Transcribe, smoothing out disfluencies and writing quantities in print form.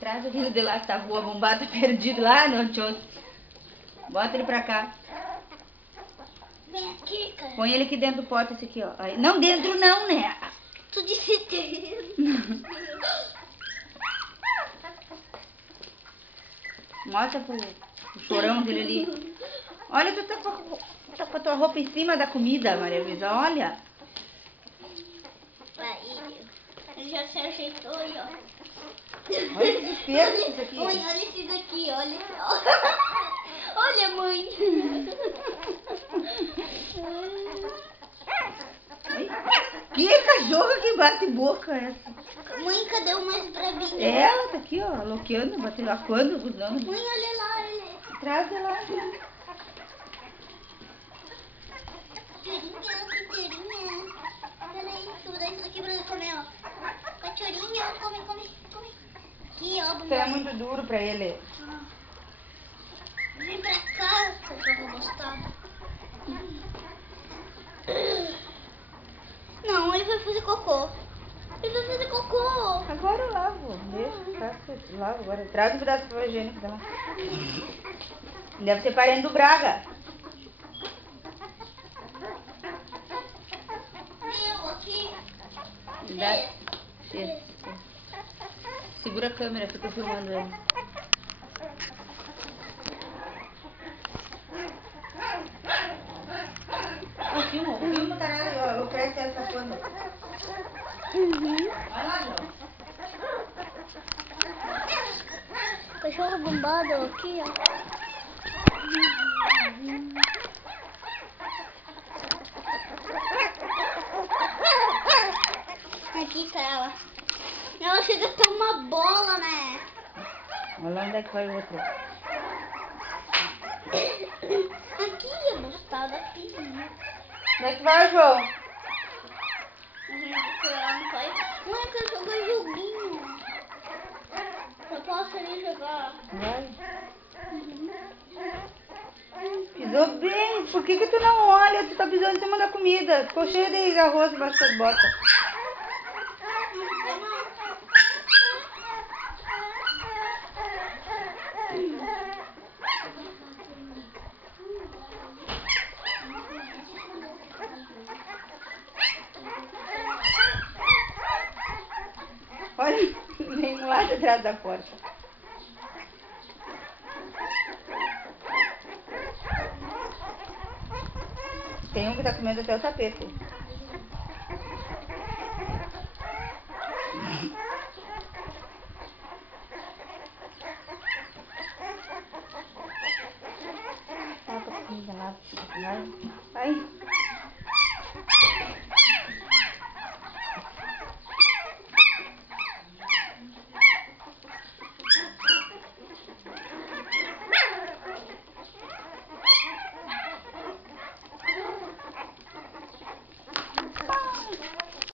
Traz aquele de lá que tá rua bombada, perdido lá no anteontem. Bota ele pra cá. Vem aqui, cara. Põe ele aqui dentro do pote, esse aqui, ó. Aí. Não, dentro não, né? Tu disse dentro. Mostra pro chorão dele ali. Olha, tu tá com a tua roupa em cima da comida, Maria Luísa, olha. Ele já se ajeitou aí, ó. Olha que desespero isso aqui. Mãe, olha esse daqui, olha. Olha, mãe. Que cachorro que bate boca essa? Mãe, cadê o mais bravinho? Ela tá aqui, ó, loqueando, batendo, aquando, gozando. Mãe, olha lá, ele. Traz ela. Cachorrinha. Peraí, eu vou dar isso aqui pra ele comer, ó. Cachorrinho, come. Aqui, ó, Isso é muito duro pra ele. Vem pra cá, cachorro gostado. Não, ele vai fazer cocô. Agora eu lavo. Deixa, faço, lavo agora. Traz um pedaço de papel higiênico dela. Deve ser parente do Braga. Meu, aqui. Isso. Segura a câmera, fica filmando ele. Filma, caralho, o Lucrécia essa quando. Vai lá, João. Cachorro bombado aqui, ó. Aqui tá ela. Ela chega a ter uma bola, né? Olha onde é que vai o outro. Aqui, abustada, aqui. Onde é que vai, João? Ela não vai. Mãe, eu quero jogar joguinho. Eu posso ali jogar. Vai. Pisou bem. Por que tu não olha? Tu tá pisando em cima da comida. Ficou cheio de arroz embaixo das botas. Olha, vem lá de trás da porta. Tem um que tá comendo até o tapete. Tá com a comida lá.